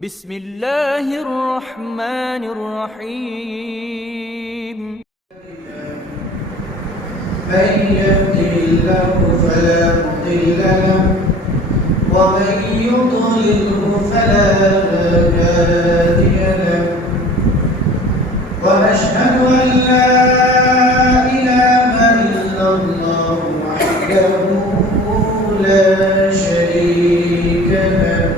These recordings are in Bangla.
بسم الله الرحمن الرحيم من يهده الله فلا مضل له ومن يضلله فلا هادي له ونشهد أن لا إله إلا الله وحده لا شريك له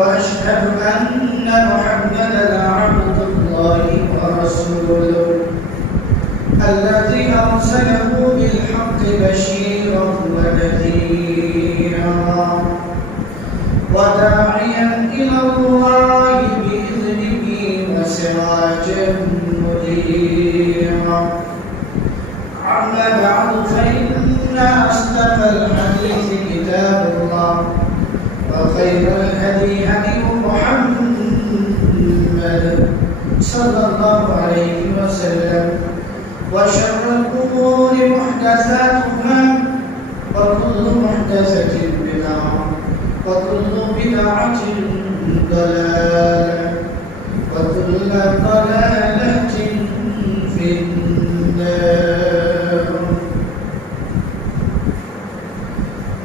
وأشهد أن محمدا عبد الله ورسوله الذي أرسله بالحق بشيرا ونذيرا وداعيا إلى الله بإذنه وسراجا منيرا أما بعد فإن أصدق الحديث كتاب الله وخير الهدي هدي محمد صلى الله عليه وسلم وشر الأمور محدثاتها وكل محدثة بدعة وكل بدعة ضلالة وكل ضلالة في النار.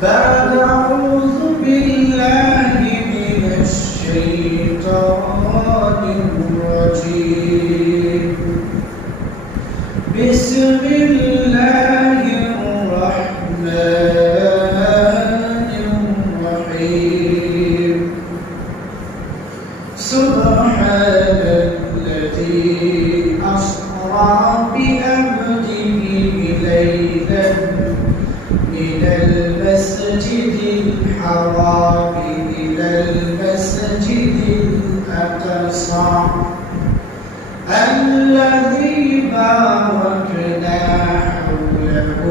بعد أعوذ بالله من الشيطان الرجيم. بسم الله الرحمن الرحيم. سبحان الذي أسرى بأبده ليلا من المسجد الحرام إلى المسجد الأقصى الذي باركنا حوله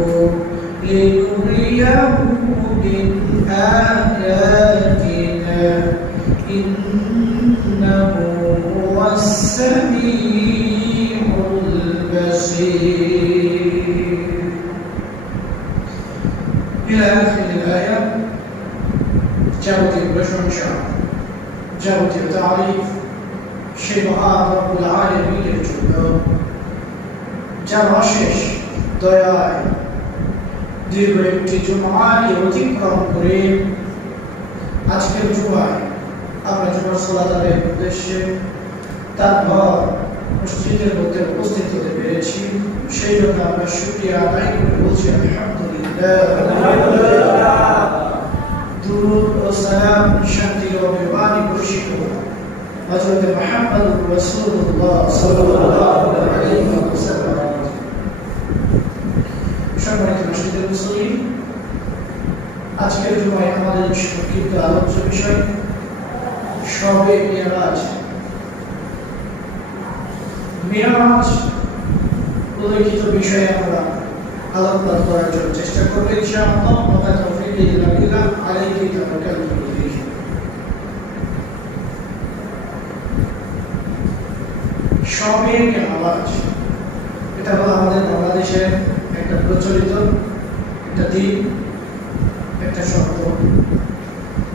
لنريه من آياتنا إنه هو السميع البصير. إلى آخر الآية. যাবতীয় প্রশংসা যাবতীয় তারিফ সে মহান রব্বুল আলামিনের জন্য, যার অশেষ দয়ায় দীর্ঘ একটি জুমাকে অতিক্রম করে আজকের জুমায় আমরা জুমার সালাত আদায়ের উদ্দেশ্যে তার ঘর মসজিদের মধ্যে উপস্থিত হতে পেরেছি। সেই জন্য আমরা শুকরিয়া আদায় করে বলছি আলহামদুলিল্লাহ। দুরূদ ও সালাম শান্তি ও মেহরবানি বর্ষিত হযরত মুহাম্মদুর রাসূলুল্লাহ সাল্লাল্লাহু আলাইহি ওয়াসাল্লাম। সম্মানিত মসজিদের মুসল্লি, আজকের জুমায় আমাদের সংক্ষিপ্ত আলোচ্য বিষয় শবে মিরাজ। মিরাজ উল্লেখিত বিষয়ে আমরা আলোকপাত করার জন্য চেষ্টা করব ইনশাআল্লাহ। ওয়া তাওফীক বিল্লাহ আলাইহি তাওয়াক্কালতু। শবে মিরাজ এটা হলো আমাদের বাংলাদেশের একটা প্রচলিত একটা দিন, একটা শব্দ,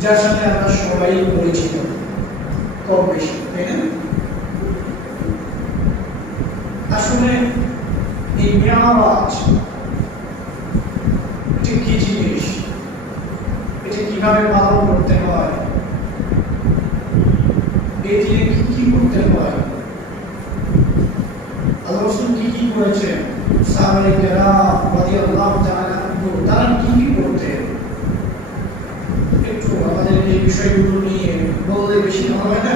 যার সাথে আমরা সবাই পরিচিত কম বেশি, তাই না? আসলে এই মিরাজ এটা কি জিনিস, এটা কিভাবে পালন করতে হয়, এই দিনে কি কি করতে হয়, আল্লাহ রাসূল কি কি করেছেন, সাহাবায়ে কেরাম রাদিয়াল্লাহু তাআলা আনহুম তারা কি কি করতেন, একটু আমাদের এই বিষয়গুলো নিয়ে বললে বেশি ভালো হয় না?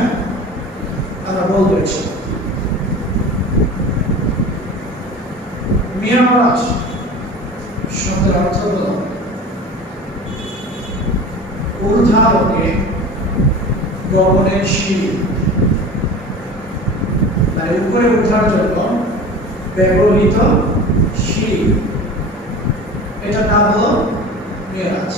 আমরা বলবো। মিরাজ শব্দের অর্থ হল ঊর্ধ্বলোকে গমনের সিঁড়ি, মানে উপরে ওঠার জন্য ব্যবহৃত সিঁড়ি, এটার নাম হলো মিরাজ।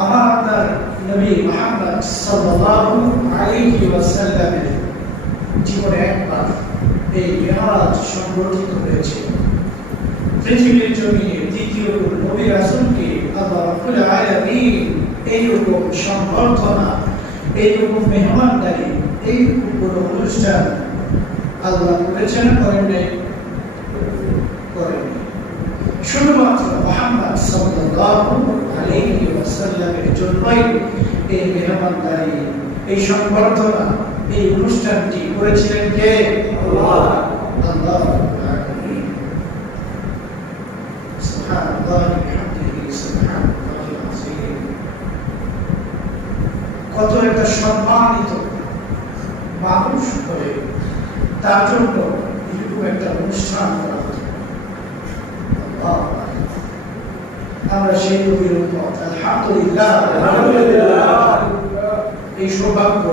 আমার আপনার নবী মুহাম্মদ সাল্লাল্লাহু আলাইহি ওয়াসাল্লামের জীবনে একবার এই মিরাজ সংগঠিত হয়েছে। পৃথিবীর জমিনে দ্বিতীয় নবী রাসূলকে আল্লাহ রাব্বুল আলামিন এইরকম সংবর্ধনা, এইরকম মেহমানদারি, এইরকম কোনো অনুষ্ঠান আল্লাহ করেছেন করেন নাই? করেন। শুধুমাত্র মুহাম্মদ সাল্লাল্লাহু আলাইহি ওয়াসাল্লামের জন্যই এই মেহমানদারি, এই সংবর্ধনা, এই অনুষ্ঠানটি করেছিলেন কে? আল্লাহ। আল্লাহ রাব্বুল আলামিন। সুবহানাল্লাহি ওয়া বিহামদিহি, সুবহানাল্লাহিল আযীম। কত একটা সম্মানিত মানুষ করে তার জন্য এরকম একটা অনুষ্ঠান করা হতো। আমরা সেই নবীর উম্মত, আলহামদুলিল্লাহ। এই সৌভাগ্য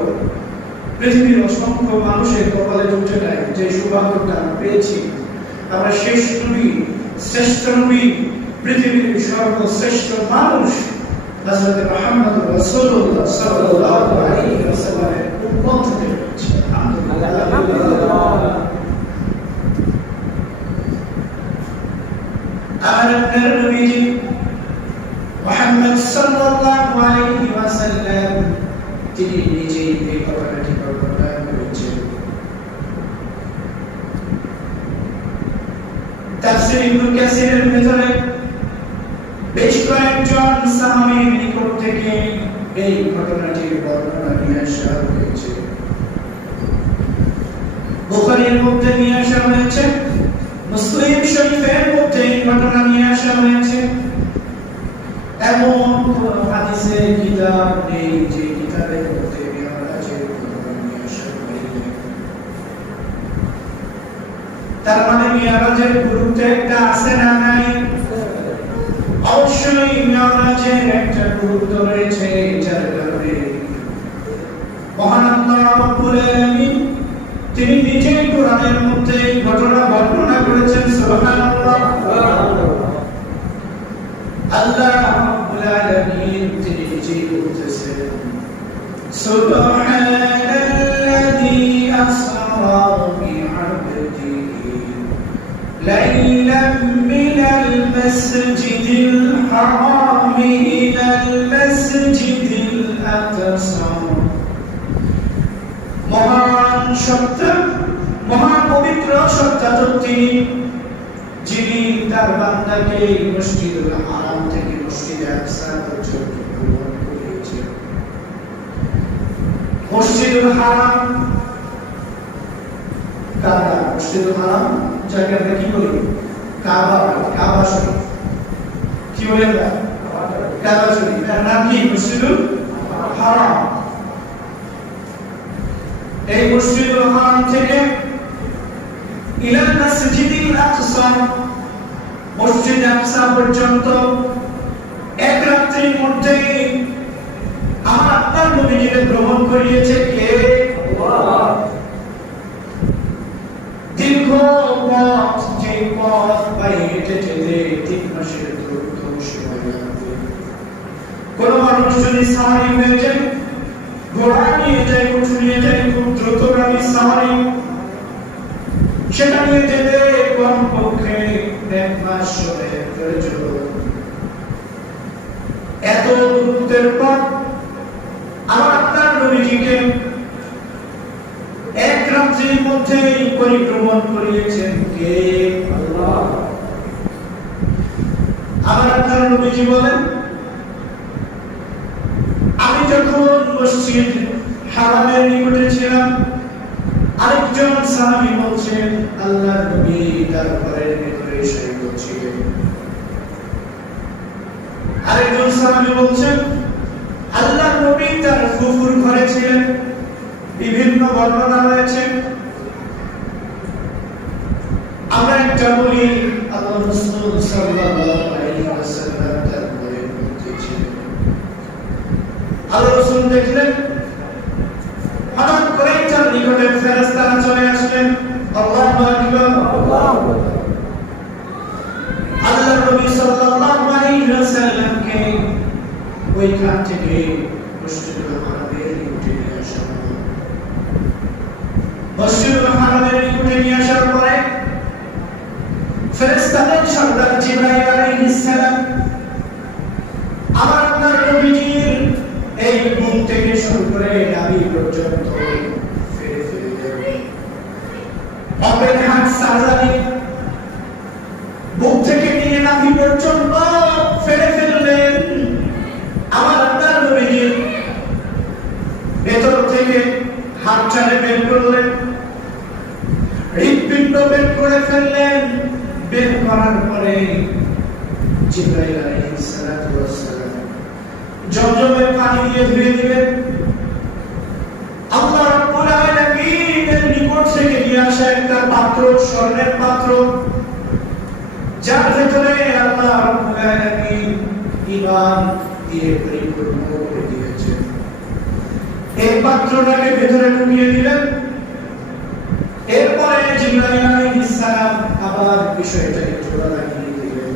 পৃথিবীর অসংখ্য মানুষের কপালে জুটে নাই, যে সৌভাগ্যটা আমরা পেয়েছি। আমরা শেষ নবী, শ্রেষ্ঠ নবী, পৃথিবীর সর্বশ্রেষ্ঠ মানুষ হযরত মুহাম্মদ রাসূলুল্লাহ সাল্লাল্লাহু আলাইহি ওয়াসাল্লামের উম্মত হতে পেরেছি। আলহামদুলিল্লাহ। আমাদের নবীজি মুহাম্মদ সাল্লাল্লাহু আলাইহি ওয়াসাল্লাম তিনি নিজেই এই ঘটনাটি বর্ণনা করেছেন। তাফসীর ইবনে কাসিরের ভিতরে বেশ কয়েকজন সাহাবীর নিকট থেকে এই ঘটনাটির বর্ণনা নিয়ে আসা হয়েছে। বুখারীর মধ্যে নিয়ে আসা হয়েছে, মুসলিম শরীফের মধ্যে এই ঘটনা নিয়ে আসা হয়েছে। এমন কোন হাদিসের কিতাব নেই যে কিতাবের মধ্যে মিরাজের ঘটনা নিয়ে আসা হয়নি। তার মানে মিরাজের গুরুত্ব একটা আছে না নাই? অবশ্যই মিরাজের একটা গুরুত্ব রয়েছে, যার কারণে মহান আল্লাহ রাব্বুল আলামিন তিনি নিজেই কোরআনের মধ্যে এই ঘটনা বর্ণনা করেছেন। সুবহানাল্লাহ। আল্লাহ রাব্বুল আলামিন তিনি নিজেই বলতেছেন, সুবহানাল্লাযী আসরা বি'আবদিহি লাইলাম মিনাল মাসজিদিল হারাম ইলাল মাসজিদিল আকসা। মহান সত্তা, মহান পবিত্র সত্তা তো তিনি, যিনি তার বান্দাকে মসজিদুল হারাম থেকে মসজিদে আকসা পর্যন্ত ভ্রমণ করিয়েছেন। মসজিদুল হারাম কাবা, মসজিদুল হারাম যাকে আমরা কি বলি? কাবা, কাবা শরীফ। কি বলেন না? কাবা শরীফ। এর নাম কি? মসজিদুল হারাম। এই মসজিদুল হারাম থেকে ইলাল মাসজিদিল আকসা, মসজিদ আকসা পর্যন্ত এক রাত্রির মধ্যে আমার আপনার নবীজিকে ভ্রমণ করিয়েছে কে? আল্লাহ। দীর্ঘ পথ, যে পথ পায়ে হেঁটে যেতে 3 মাসের দূরত্ব সময় লাগবে। কোন মানুষ যদি সাহারি হয়ে যায়, ঘোড়া নিয়ে যায়, উঠ নিয়ে যায়, খুব দ্রুতগামী সাহারি, সেটা নিয়ে যেতে কমপক্ষে 1 মাস সময় প্রয়োজন। এত দূরত্বের পর আমার আপনার নবীজিকে এক রাত্রির মধ্যেই পরিভ্রমণ করিয়েছেন কে? আল্লাহ। আমার আপনার নবীজি বলেন, আমি যখন মসজিদ হারামের নিকটে ছিলাম, আরেকজন সাহাবী বলছেন আল্লাহর নবী তার ঘরের ভিতরে শুয়ে ছিলেন। আরেকজন সাহাবী বলছেন আল্লাহর নবী তার ফুফুর ঘরে ছিলেন। বিভিন্ন বর্ণনা রয়েছে। আমরা একটা বলি আল্লাহ রাসূল সাল্লাল্লাহু আলাইহি ওয়াসাল্লাম তার ঘরের মধ্যে ছিলেন। আল্লাহ রাসূল দেখলেন হঠাৎ করে তার নিকটে ফেরেশতারা চলে আসলেন। আল্লাহু আকবার, আল্লাহু আকবার। আল্লাহর নবী সাল্লাল্লাহু আলাইহি ওয়াসাল্লামকে ওইখান থেকে মসজিদুল হারামের নিকটে নিয়ে আসা হলো। মসজিদুল হারামের নিকটে নিয়ে আসার পরে ফেরেশতাদের সর্দার জিবরাইল আলাইহিস সালাম আমার আপনার নবীজির এই বুক থেকে শুরু করে নাভি পর্যন্ত ফিরে ফিরে ওপেন হার্ট সার্জারি, বুক থেকে নিয়ে নাভি পর্যন্ত ফেলে ফেললেন। আমার আপনার নবীজির ভেতর থেকে হাত চালে বের করলেন, হৃৎপিণ্ড বের করে ফেললেন। বের করার পরে জিবরাইল আলাইহিস সালাতু ওয়াস সালাম জমজমের পানি দিয়ে ধুয়ে দিলেন। আল্লাহ রাব্বুল আলামিনের নিকট থেকে নিয়ে আসা একটা পাত্র, স্বর্ণের পাত্র, যার ভেতরে আল্লাহ রাব্বুল আলামিন ঈমান দিয়ে পরিপূর্ণ করে দিয়েছেন। এই পাত্রটাকে ভেতরে ঢুকিয়ে দিলেন। এরপরে জিবরাইল আলাইহিস সালাম আবার বিষয়টাকে জোড়া লাগিয়ে দিলেন,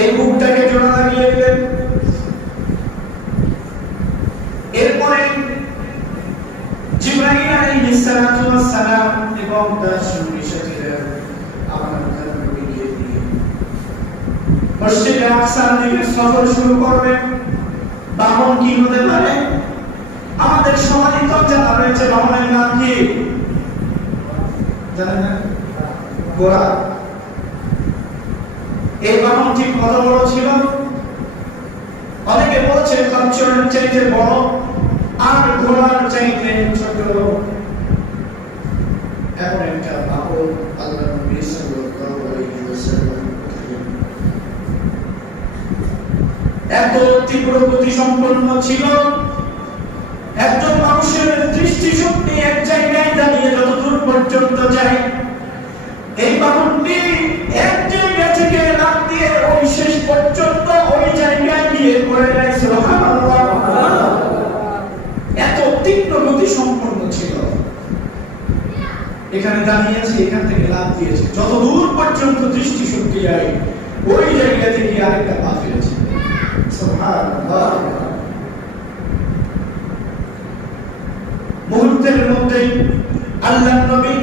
এই বুকটাকে জোড়া লাগিয়ে দিলেন। এরপরে জিবরাইল আলাইহিস সালাম এবং তার সঙ্গী সাথীরা আমার নবীকে নিয়ে মসজিদে আকসার দিকে সফর শুরু করবেন। বাহন কি হতে পারে? আমাদের সমাজে তো জানা রয়েছে বাহনের নাম কি জানেন না? ঘোড়া। এই বাহনটি কত বড় ছিল? অনেকে বলছে খচ্চরের চাইতে বড় আর ঘোড়ার চাইতে ছোট। এমন একটা বাহন আল্লাহ নবী সাল্লাল্লাহু আলাইহি ওয়াসাল্লাম এত তীব্র গতি সম্পন্ন ছিল, একজন মানুষের দৃষ্টিশক্তি এক জায়গায় দাঁড়িয়ে যত দূর পর্যন্ত যায়, এই বাহনটি এক জায়গা থেকে লাফ দিয়ে ওই শেষ পর্যন্ত ওই জায়গায় গিয়ে পড়ে যায়। সুবহানাল্লাহ, এত তীব্র গতি সম্পন্ন ছিল। এখানে দাঁড়িয়েছে, এখান থেকে লাফ দিয়েছে, যত দূর পর্যন্ত দৃষ্টিশক্তি যায় ওই জায়গা থেকে আরেকটা পা ফেলেছে। সুবহানাল্লাহ, মুহূর্তের মধ্যেই আল্লাহ নবী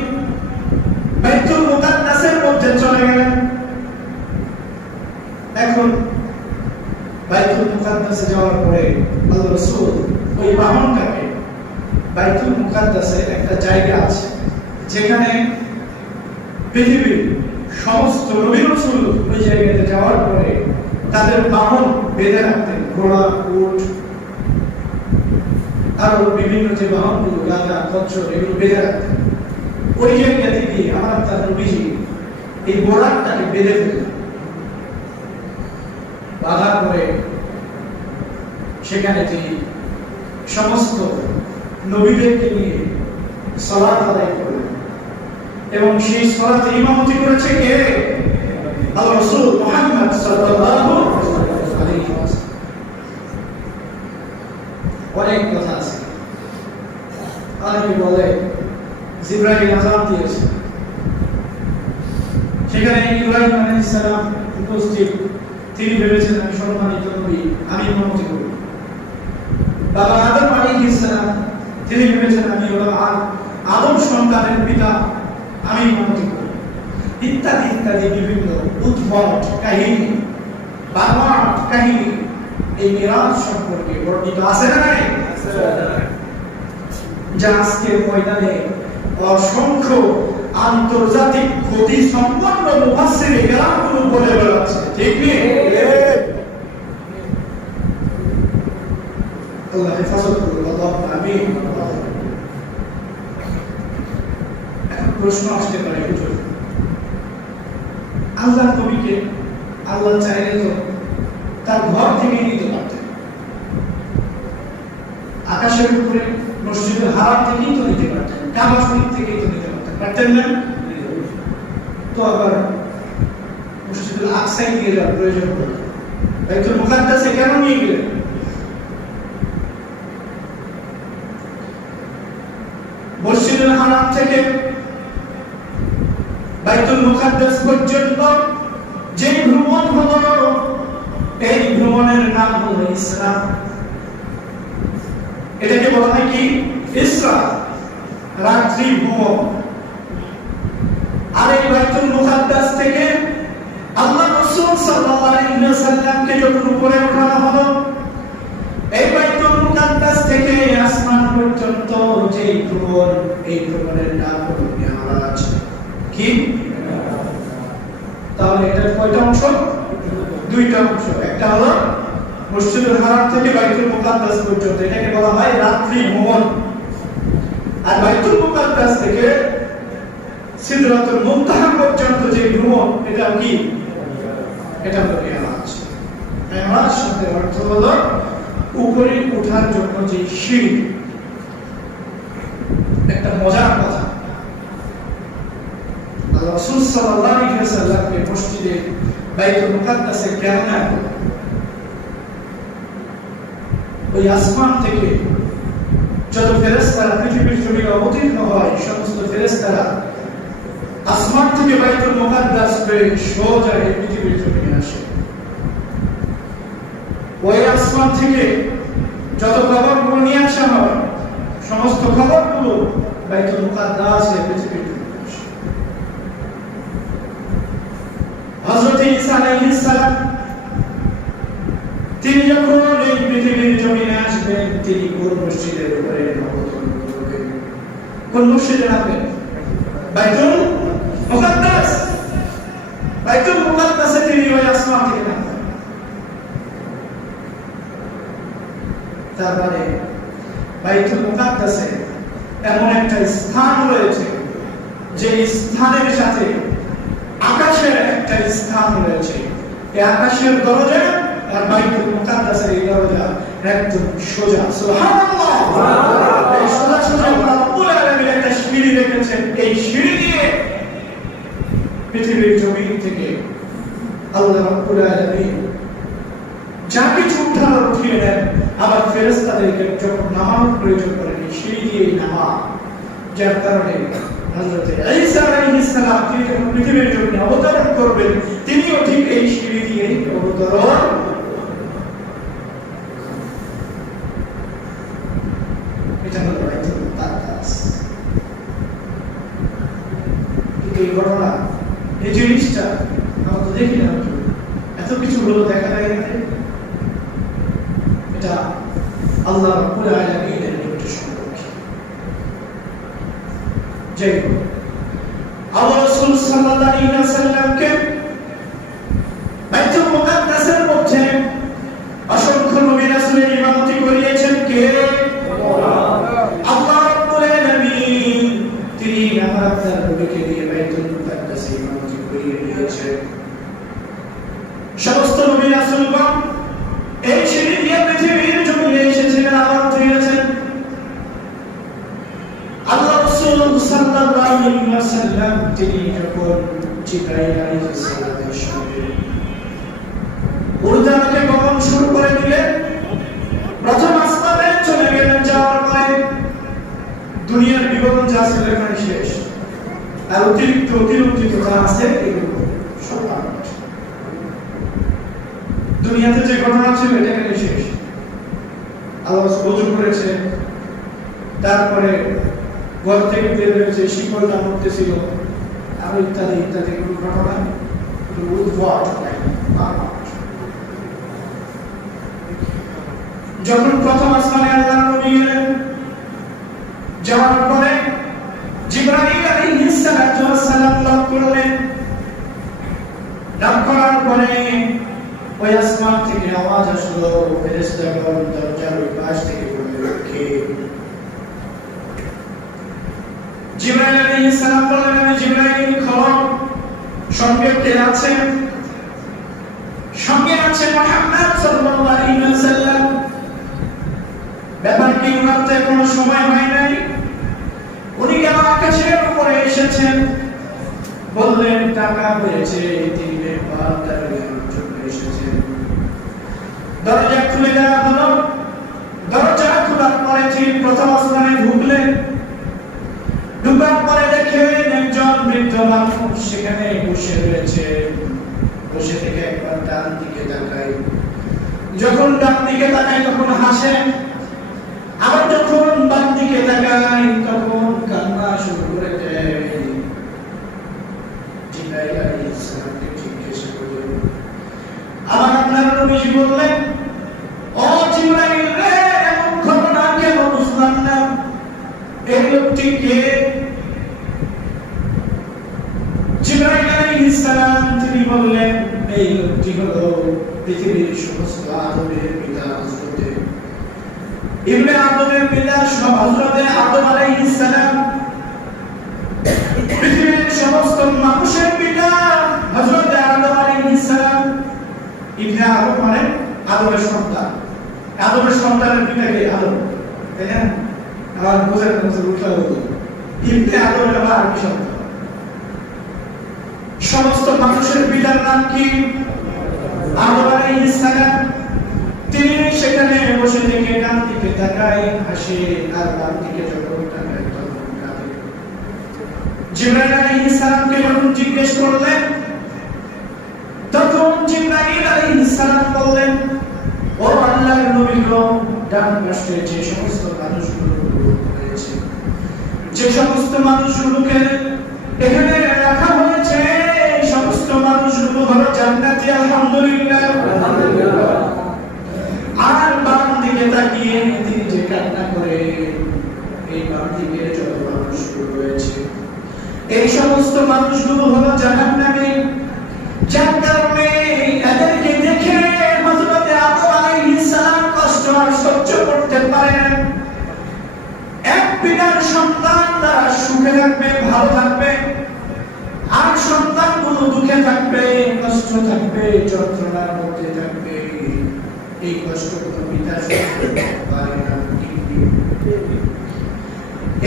বাইতুল মুকাদ্দাসের মধ্যে চলে গেলেন। এখন বাইতুল মুকাদ্দাসে যাওয়ার পরে আল্লাহ রাসূল ওই বাহনটাকে, বাইতুল মুকাদ্দাসে একটা জায়গা আছে যেখানে পৃথিবীর সমস্ত নবী রাসূল ওই জায়গাতে যাওয়ার পরে তাদের বাহন বেঁধে রাখতেন, ঘোড়া, উট আরো বিভিন্ন যে বাহনগুলো, গাধা, খচ্চর, এগুলো বেঁধে রাখতেন। ওই জায়গাতে গিয়ে আমার তার নবীজি এই ঘোড়াটাকে বেঁধে ফেললেন। বাঁধার পরে সেখানে তিনি সমস্ত নবীদেরকে নিয়ে সালাত আদায় করলেন এবং সেই সালাতে ইমামতি করেছে কে? আল্লাহ রাসূল মুহাম্মদ সাল্লাল্লাহু আলাইহি ওয়াসাল্লাম। অনেক কথা আছে, অনেকে বলে জিবরাইল আযান দিয়েছে, সেখানে ইব্রাহিম আলাইহিস সালাম উপস্থিত। তিনি ভেবেছেন আমি সম্মানিত নবী, আমি ইমামতি করব। বাবা আদম আলাইহিস সালাম তিনি ভেবেছেন আমি হলাম আদম সন্তানের পিতা, আমি ইমামতি করব। ইত্যাদি ইত্যাদি বিভিন্ন উদ্ভট কাহিনী, বানোয়াট কাহিনী এই মিরাজ সম্পর্কে বর্ণিত আছে না নাই? যা আজকের ময়দানে অসংখ্য আন্তর্জাতিক গতি সম্পন্ন মুফাসসিরে কেরামগুলো বলে বেড়াচ্ছে, ঠিক নেই? আল্লাহ হেফাজত করুন, আল্লাহুম্মা আমিন। এখন প্রশ্ন আসতে পারে, হুজুর আল্লাহ নবীকে আল্লাহ চাইলে তো তার ঘর থেকে নিতে পারতেন, আকাশের উপরে মসজিদুল হারাম থেকেই তো নিতে পারতেন, কাবা শরীফ থেকেই তো নিতে পারতেন, পারতেন না? তো আবার মসজিদুল আকসায় নিয়ে যাওয়ার প্রয়োজন পড়ল, বাইতুল মুকাদ্দাসে কেন নিয়ে গেলেন? মসজিদুল হারাম থেকে বাইতুল মুকাদ্দাস পর্যন্ত যে ভ্রমণ হলো, এই ভ্রমণের নাম হলো ইসরা। এটাকে বলা হয় কি? ইসরা, রাত্রি ভ্রমণ। আর এই বাইতুল মুকাদ্দাস থেকে আল্লাহ রাসূল সাল্লাল্লাহু আলাইহি ওয়াসাল্লামকে যখন উপরে ওঠানো হলো, এই বাইতুল মুকাদ্দাস থেকে আসমান পর্যন্ত যে ভ্রমণ, এই ভ্রমণের নাম হলো মিরাজ। কি? তাহলে এটা কয়টা অংশ? দুইটা অংশ। একটা হলো মসজিদুল হারাম থেকে বাইতুল মুকাদ্দাস পর্যন্ত, এটাকে বলা হয় রাত্রি ভ্রমণ। আর বাইতুল মুকাদ্দাস থেকে সিদরাতুল মুনতাহা পর্যন্ত যে ভ্রমণ, এটা কি? এটা হলো মিরাজ। মিরাজ শব্দের অর্থ হলো উপরে ওঠার জন্য যে সিঁড়ি। একটা মজার কথা, আল্লাহ রাসূল সাল্লাল্লাহু আলাইহি ওয়াসাল্লামকে মসজিদে বাইতুল মুকাদ্দাসে কেন আনলো? ওই আসমান থেকে যত ফেরেশতারা পৃথিবীর জমিনে অবতীর্ণ হয়, সমস্ত ফেরেশতারা আসমান থেকে বাইতুল মুকাদ্দাস পেয়ে সোজা এই পৃথিবীর জমিনে আসে। ওই আসমান থেকে যত খবরগুলো নিয়ে আসা হয়, সমস্ত খবরগুলো বাইতুল মুকাদ্দাসে পৃথিবীর জমিনে আসে। হযরত ঈসা আলাইহিস সালাম তিনি যখন এই পৃথিবীর জমিনে আসবেন, তিনি কোন মসজিদের উপরে অবতরণ করবেন? কোন মসজিদে নামবেন? বাইতুল মুকাদ্দাস। বাইতুল মুকাদ্দাসে তিনি ওই আসমান থেকে নামবেন। তারপরে বাইতুল মুকাদ্দাসে এমন একটা স্থান রয়েছে, যে স্থানের সাথে আকাশের একটা স্থান রয়েছে। এই আকাশের দরজা আর বাইতুল মুকাদ্দাসের এই দরজা একদম সোজা। সুবহানাল্লাহ। এই সোজা সোজা আল্লাহ রাব্বুল আলামিন একটা সিঁড়ি রেখেছেন। এই সিঁড়ি দিয়ে পৃথিবীর জমিন থেকে আল্লাহ রাব্বুল আলামিন যা কিছু উঠানোর উঠিয়ে নেন। আবার ফেরেশতাদেরকে যখন নামানোর প্রয়োজন করেন, এই সিঁড়ি দিয়েই নামা। যার কারণে হযরত ঈসা আলাইহিস সালাম তিনি যখন পৃথিবীর জমিনে অবতরণ করবেন, তিনিও ঠিক এই সিঁড়ি দিয়েই অবতরণ। এটা হলো বাইতুল মুকাদ্দাস। এই ঘটনা, এই জিনিসটা আমরা তো দেখি না, এত কিছু হলো দেখা যায় না। এটা আল্লাহ রাব্বুল আলামিনের একটা সম্পর্ক। যাই হোক, আল্লাহ রাসূল সাল্লাল্লাহু আলাইহি ওয়াসাল্লামকে বাইতুল মুকাদ্দাসের মধ্যে অসংখ্য নবী রাসূলের ইমামতি করিয়েছেন কে? আল্লাহ রাব্বুল আলামিন। তিনি আমার নবীকে দিয়ে বাইতুল মুকাদ্দাসে ইমামতি করিয়ে দিয়েছেন। সমস্ত নবী রাসূলগণ এই সিঁড়ি দিয়ে পৃথিবীর জমিনে এসেছিলেন, আবার ফিরেছেন। আল্লাহ রাসূল সাল্লাল্লাহু আলাইহি ওয়াসাল্লাম তিনি যখন জিবরাইল আলাইহিস সালামের সঙ্গে উড়ানকে গমন শুরু করে দিলেন, প্রথম আসমানে চলে গেলেন। যাওয়ার পরে দুনিয়ার বিবরণ যা ছিল এখানে শেষ। আর অতিরিক্ত যা আছে এগুলো সব দুনিয়াতে যে ঘটনা ছিল এটা এখানে শেষ। আল্লাহ ওযু করেছে, তারপরে ঘর থেকে বের হয়েছে, শিকলটা পড়তেছিল, আর ইত্যাদি ইত্যাদি ঘটনা যখন প্রথম আসমানে আল্লাহর নবী গেলেন, যাওয়ার পরে জিবরাইল আলাইহিস সালাম লাভ করলেন। লাভ করার পরে ওই আসমান থেকে আওয়াজ আসলো, ফেরেশতাগণ দরজার ওই পাশ থেকে বললেন কে? জিবরাইল আলাইহিস সালাম বললেন আমি জিবরাইল। খবর সঙ্গে কে আছে? সঙ্গে আছে মুহাম্মদ সাল্লাল্লাহু আলাইহি ওয়াসাল্লাম। ব্যাপার কি? মাত্র কোনো সময় হয় নাই, উনি কেন আকাশের উপরে এসেছেন? বললেন টাকা হয়েছে, তিনি বান্দার জন্য এসেছেন। দরজা খুলে দেওয়া হলো। দরজা খোলার পরে তিনি প্রথম আসমানে ঢুকলেন। ঢুকার পরে দেখেন একজন বৃদ্ধ মানুষ সেখানে বসে রয়েছে। বসে থেকে একবার ডান দিকে তাকায়, যখন ডান দিকে তাকায় তখন হাসেন, আবার যখন বাম দিকে তাকায় তখন কান্না শুরু করে দেয়। জিবরাইল আলাইহিস সালামকে জিজ্ঞেস করলেন নবীজি বললেন, ও জিবরাইল রে, এমন ঘটনা কেন বুঝলাম না? এই লোকটি কে? জিবরাইল আলাইহিস সালাম তিনি বললেন, এই লোকটি হলো পৃথিবীর সমস্ত আদমের পিতা হযরত ইবনে আদমের পিতা হযরত আদম আলাইহিস সালাম, পৃথিবীর সমস্ত মানুষের পিতা হযরত আদম আলাইহিস সালাম। ইবনে আদম মানে আদমের সন্তান, আদমের সন্তানের পিতা কে? আদম, তাই না? আমার বোঝার মতো উল্টা হলো, ইবনে আদমের আবার আরবি শব্দ। সমস্ত মানুষের পিতার নাম কি? আদম আলাইহিস সালাম। তিনি সেখানে বসে থেকে ডান দিকে তাকায়, হাসে, আর বাম দিকে যখন তাকায় তখন কাঁদে। জিবরাইল আলাইহিস সালামকে যখন জিজ্ঞেস করলেন, তখন জিবরাইল আলাইহিস সালাম বললেন, ও আল্লাহর নবী গো, ডান পাশে যে সমস্ত মানুষগুলো রয়েছে, যে সমস্ত মানুষগুলোকে এখানে রাখা হয়েছে, এই সমস্ত মানুষগুলো হলো জান্নাতি, আলহামদুলিল্লাহ। আর বাম দিকে তাকিয়ে তিনি যে কান্না করে, এই বাম দিকে যত মানুষগুলো রয়েছে, এই সমস্ত মানুষগুলো হলো জাহান্নামী। যার কারণে এদেরকে দেখে হযরত আদম আলাইহিস সালাম কষ্ট আর সহ্য করতে পারেন। এক পিতার সন্তান তারা সুখে থাকবে, ভালো থাকবে, আর সন্তানগুলো দুঃখে থাকবে, কষ্ট থাকবে, যন্ত্রণার মধ্যে থাকবে। এই কষ্ট কোনো পিতা সহ্য করতে পারে না।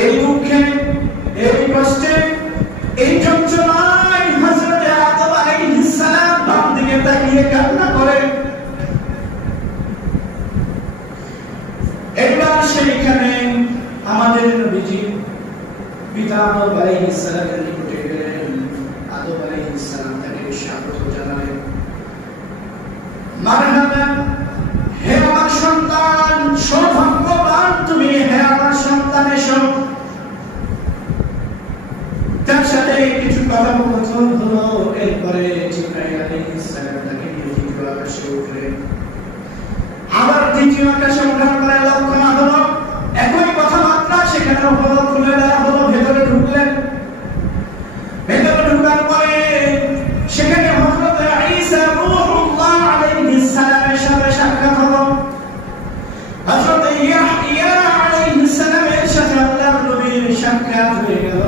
এই দুঃখে, এই কষ্টে, এই যন্ত্রণায় হযরত আদম আলাইহিস সালাম বাম দিকে তাকিয়ে কান্না করে। এবার সেইখানে আমাদের নবীজি পিতা আদম আলাইহিস সালামের নিকটে গেলেন। আদম আলাইহিস সালাম তাকে স্বাগত জানালেন, মারহাবা, হে আমার সন্তান, সৌভাগ্যবান তুমি, হে আমার সন্তান, এসো। তার সাথে কিছু কথা হলো। এরপরে জিবরাইল আলাইহিস সালাম তাকে নিয়ে দ্বিতীয় আকাশে উঠলেন। আবার দ্বিতীয় আকাশে ওঠার পরে লক্ষণ হলো একই কথাবার্তা, সেখানে হলো খুলে দেওয়া হলো, ভেতরে ঢুকলেন। ভেতরে ঢুকার পরে সেখানে হযরত ঈসা রূহুল্লাহ আলাইহিস সালামের সাথে সাক্ষাৎ হলো। হযরত ইয়াহইয়া আলাইহিস সালামের সাথে আল্লাহর নবীর সাক্ষাৎ হয়ে গেল।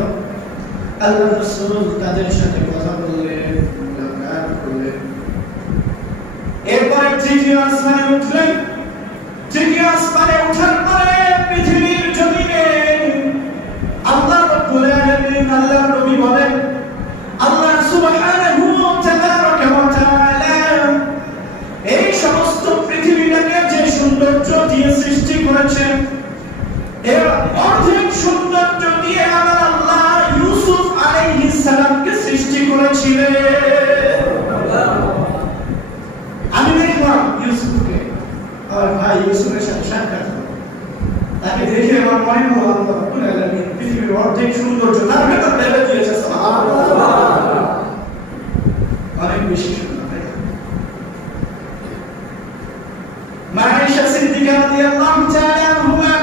আল্লাহ রাসূল তাদের সাথে কথা বললেন, মুলাকাত করলেন। এরপরে তৃতীয় আসমানে উঠলেন। তৃতীয় আসমানে ওঠার পরে পৃথিবীর জমিনে আল্লাহ রাব্বুল আলামিন, আল্লাহর নবী বলেন, আল্লাহ সুবহানাহু ওয়া তাআলা এই সমস্ত পৃথিবীটাকে যে সৌন্দর্য দিয়ে সৃষ্টি করেছেন, এর অর্ধেক সৌন্দর্য দিয়ে আমার আল্লাহ ইউসুফ আলাইহিস সালামকে সৃষ্টি করেছিলেন। আমি দেখলাম ইউসুফকে, আর ভাই ইউসুফের সাথে সাক্ষাৎ হলো। তাকে দেখে আমার মনে হলো আল্লাহ রাব্বুল আলামিন পৃথিবীর অর্ধেক সৌন্দর্য তার ভেতর ঢেলে দিয়েছে। সুবহানাল্লাহ, অনেক বেশি সুন্দর। মা আয়েশা সিদ্দিকা রাদিয়াল্লাহু তাআলা আনহা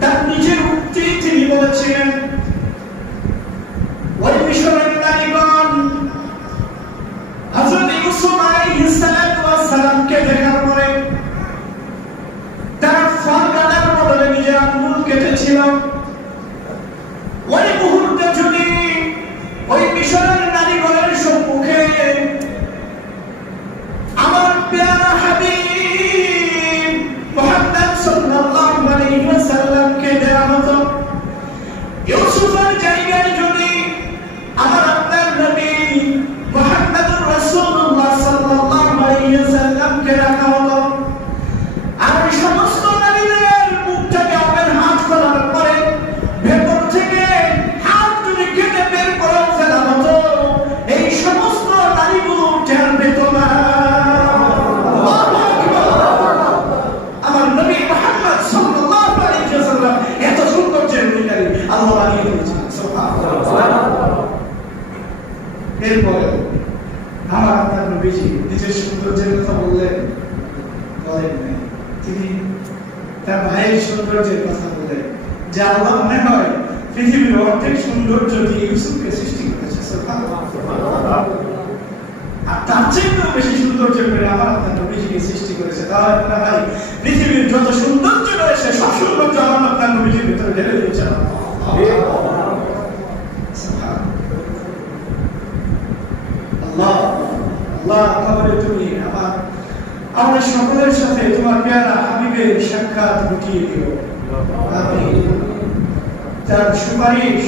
তার নিজের উক্তি তিনি বলেছিলেন, ওই মিশরের নারীগণ হযরত ইউসুফ আলাইহিস সালামকে দেখার পরে তারা ফল কাটার বদলে নিজের আঙ্গুল কেটেছিল। ওই মুহূর্তে যদি ওই মিশরের নারীগণের সম্মুখে আমার প্যারা হাবিব মুহাম্মদ সাল্লাল্লাহু আলাইহি ওয়াসাল্লামকে দেয়া হতো, ইউসুফের জায়গায় যদি আমার আপনার নবী মুহাম্মদুর রাসূলুল্লাহ সাল্লাল্লাহু আলাইহি ওয়াসাল্লামকে রাখা হতো, আর সমস্ত নারীদের মুখটাকে ওপেন হাত খোলার পরে ভেতর থেকে বলেন নাই। তিনি তার ভাইয়ের সৌন্দর্যের কথা বলেন যে আল্লাহ মনে হয় পৃথিবীর অর্ধেক সৌন্দর্য দিয়ে ইউসুফকে সৃষ্টি করেছে। আর তার চেয়েও বেশি সৌন্দর্য করে আমার আপনার নবীজিকে সৃষ্টি করেছে। তাহলে আপনার ভাই পৃথিবীর যত সৌন্দর্য রয়েছে সব সৌন্দর্য আমার আপনার নবীজির ভিতরে ঢেলে দিয়েছে। আল্লাহ আল্লাহ কবরে তুমি আমাদের সকলের সাথে তোমার পেয়ারা হাবিবের সাক্ষাৎ ঘটিয়ে দিও। আমিন। তার সুপারিশ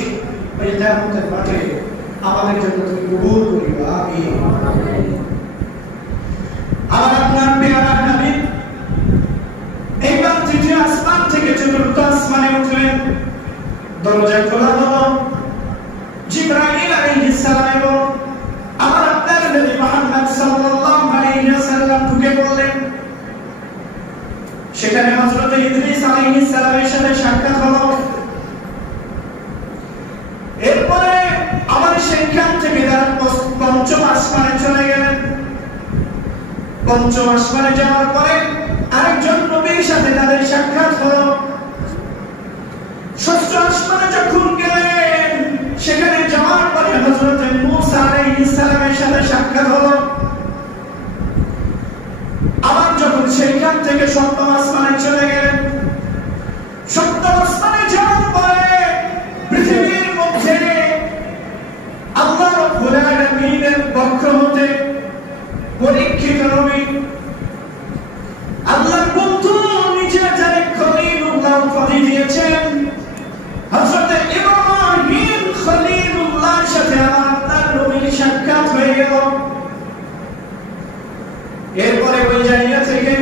ওই কিয়ামতের মাঠে আমাদের জন্য তুমি কবুল করিও। আমিন। আমার আপনার পেয়ারা হাবিব এইবার তৃতীয় আসমান থেকে চতুর্থ আসমানে উঠলেন। দরজা খোলা হলো। জিবরাইল আলাইহিস সালাম আমার আপনার নবী মুহাম্মদ সাল্লাল্লাহু আলাইহি ওয়াসাল্লাম ঢুকে পড়লেন। সেখানে হযরত ইদ্রিস আলাইহিস সালামের সাথে সাক্ষাৎ হলো। এরপরে আমার সেখান থেকে তারা পঞ্চম আসমানে চলে গেলেন। পঞ্চম আসমানে যাওয়ার পরে আরেকজন নবীর সাথে তাদের সাক্ষাৎ হলো। ষষ্ঠ আসমানে যখন গেলেন সেখানে যাওয়ার পরে হযরত মূসা আলাইহিস সালামের সাথে সাক্ষাৎ হলো। আবার যখন সেখান থেকে সপ্তম আসমানে চলে গেলেন, সপ্তম আসমানে যাওয়ার পরে পৃথিবীর মধ্যে আল্লাহ রাব্বুল আলামিনের পক্ষ হতে পরীক্ষিত নবী আল্লাহর বন্ধু নিজে যারে খলিলুল্লাহ উপাধি দিয়েছেন হযরত ইব্রাহিম খলিলুল্লাহর সাথে আমার নবীর সাক্ষাৎ হয়ে গেল। এরপরে ওই জায়গা থেকে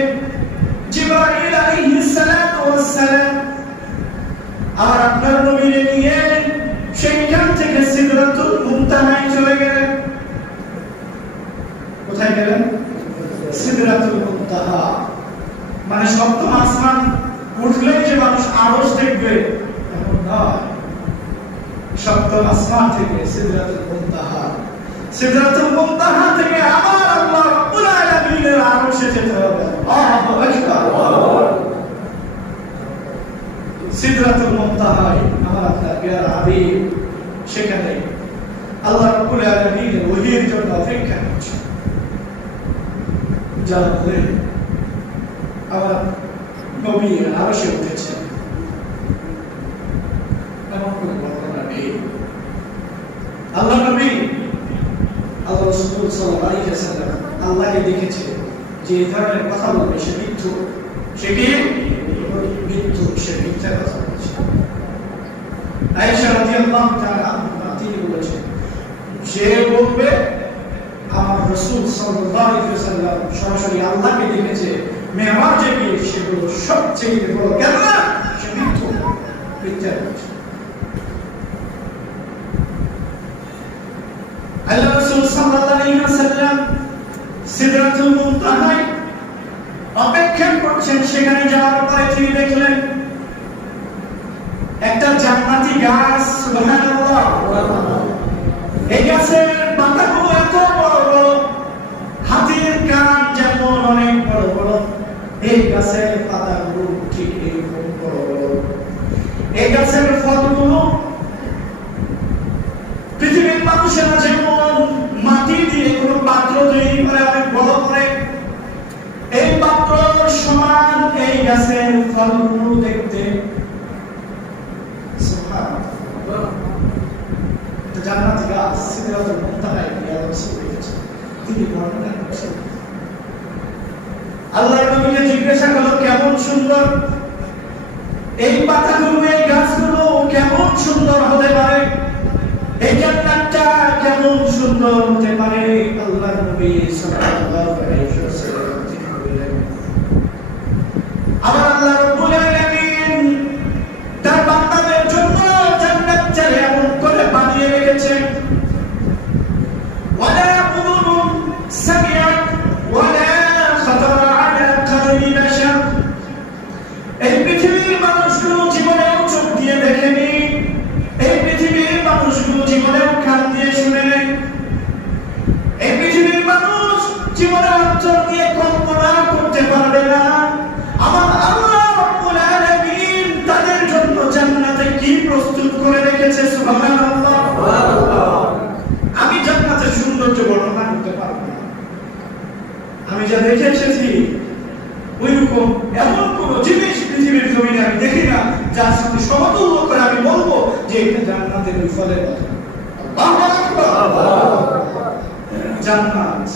জিবরাইল আলাইহিস সালাম আমার আপনার নবীকে নিয়ে সেখান থেকে সিদরাতুল মুনতাহায় চলে গেলেন। কোথায় গেলেন? সিদরাতুল মুনতাহা। মানে সপ্তম আসমান উঠলেই যে মানুষ আরশ দেখবে এমন নয়। সপ্তম আসমান থেকে সিদরাতুল মুনতাহা, সিদরাতুল মুনতাহা থেকে আমার আল্লাহ রাব্বুল আলামিনের আরশে যেতে হবে। আল্লাহু আকবার। সিদরাতুল মুনতাহায় আমার আপনার প্রিয় হাবিব সেখানে আল্লাহ রাব্বুল আলামিনের ওহীর জন্য অপেক্ষা করছে। যাতে আমার নবী আরশে উঠেছেন এমন কোনো বর্ণনা নেই। আল্লাহ নবী আল্লাহ রাসূল সাল্লাল্লাহু আলাইহি ওয়াসাল্লাম আল্লাহকে দেখেছে যে এই ধরনের কথা বলবে সে মিথ্যু, সে কি মিথ্যু, সে মিথ্যা কথা বলছে। আয়েশা রাদিয়াল্লাহু তাআলা আনহা তিনি বলেছেন যে বলবে আমার রাসূল সাল্লাল্লাহু আলাইহি ওয়াসাল্লাম সরাসরি আল্লাহকে দেখেছে মেরাজে গিয়ে, সেগুলো সবচেয়ে বড় কেন না সে মিথ্যু, মিথ্যা বলছে। আল্লাহ রাসূল সাল্লাল্লাহু আলাইহি ওয়াসাল্লাম সিদরাতুল মুনতাহায় অপেক্ষা করছেন। সেখানে যাওয়ার পরে তিনি দেখলেন একটা জান্নাতি গাছ। সুবহানাল্লাহ। এই গাছের পাতাগুলো এত বড় বড়, হাতির কান যেমন অনেক বড় বড়, এই গাছের পাতাগুলো ঠিক এরকম বড় বড়। এই গাছের ফলগুলো পৃথিবীর মানুষেরা যেমন মাটি দিয়ে কোনো পাত্র তৈরি করে অনেক বড় করে, এই পাত্র সমান এই গাছের ফলগুলো দেখতে। সুবহানাল্লাহ। জান্নাতি গাছ সিদরাতুল মুনতাহায় গিয়ে রাসূল দেখেছেন, তিনি বর্ণনা করেছেন। আল্লাহর নবীকে জিজ্ঞাসা করলো কেমন সুন্দর এই পাতাগুলো, এই গাছগুলো কেমন সুন্দর হতে পারে, এই জান্নাতটা কেমন সুন্দর হতে পারে। আল্লাহর নবী সাল্লাল্লাহু আলাইহি ওয়াসাল্লাম তিনি বললেন আমার আল্লাহ রাব্বুল আলামিন তার বান্দাদের জন্য জান্নাতটা এমন করে বানিয়ে রেখেছেন ওয়ালা কুলুবুন সামিআত ওয়ালা খাতারা আলা কলবি বাশার। এই পৃথিবীর মানুষগুলো জীবনেও চোখ দিয়ে দেখেনি, এই পৃথিবীর মানুষগুলো জীবনেও কান দিয়ে শুনে নেই, এই পৃথিবীর মানুষ জীবনেও আমি যা দেখে এসেছি ওইরকম এমন কোন জিনিস পৃথিবীর জমিনে আমি দেখি না যার সাথে সমতুল্য করে আমি বলবো যে এটা জান্নাতের ওই ফলের কথা। আল্লাহু আকবার। জান্নাত